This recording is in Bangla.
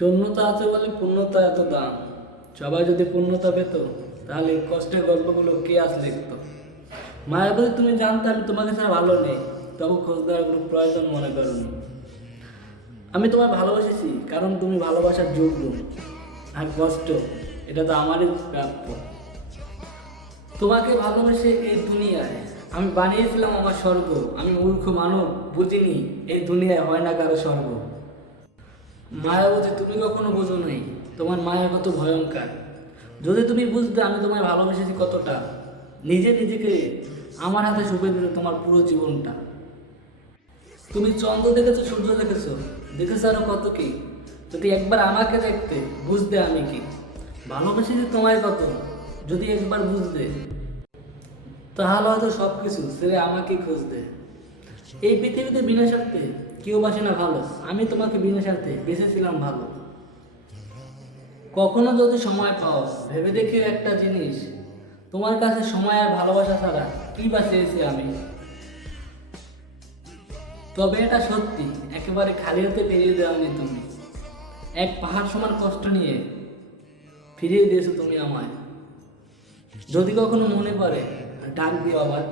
শূন্যতা আছে বলে পূর্ণতা এত দাম? সবাই যদি পূর্ণতা পেত, তাহলে এই কষ্টের গল্পগুলো কে আজ লিখতো? মায়াবতী তুমি জানতে আমি তোমাকে ছাড়া ভালো নেই। তবু খোঁজ দেওয়ার কোনো প্রয়োজন মনে করনি আমি তোমায় ভালোবাসেছি কারণ তুমি ভালোবাসার যোগ্য আর কষ্ট, এটা তো আমারই প্রাপ্য। তোমাকে ভালোবেসে এই দুনিয়ায় আমি বানিয়েছিলাম আমার স্বর্গ। আমি মূর্খ মানব বুঝিনি, এই দুনিয়ায় হয় না কারও স্বর্গ। মায়াবতী তুমি কখনো বোঝো নাই, তোমার মায়া কত ভয়ঙ্কর। যদি তুমি বুঝতে আমি তোমায় ভালোবেসেছি কতটা, নিজে নিজেকে আমার হাতে সুপে দিতে তোমার পুরো জীবনটা। তুমি চন্দ্র দেখেছ, সূর্য দেখেছ? দেখেছ আরও কত কি? যদি একবার আমাকে দেখতে, বুঝতে আমি কি? ভালোবেসেছি তোমায় কত? যদি একবার বুঝতে, তাহলে হয়তো সব কিছু ছেড়ে আমাকেই খুঁজতে। এই পৃথিবীতে বিনা কেউ বাসে না ভালো। আমি তোমাকে বিনা স্বার্থে বেঁচেছিলাম ভালো। কখনো যদি সময় পাও, ভেবে দেখিও একটা জিনিস, তোমার কাছে সময় আর ভালোবাসা ছাড়া কি বাঁচিয়েছি আমি? তবে এটা সত্যি, একেবারে খালি হাতে পেরিয়ে দেওয়ানি তুমি। এক পাহাড় সমান কষ্ট নিয়ে ফিরিয়ে দিয়েছ তুমি আমায়। যদি কখনো মনে পড়ে, ডাক দিও আবার।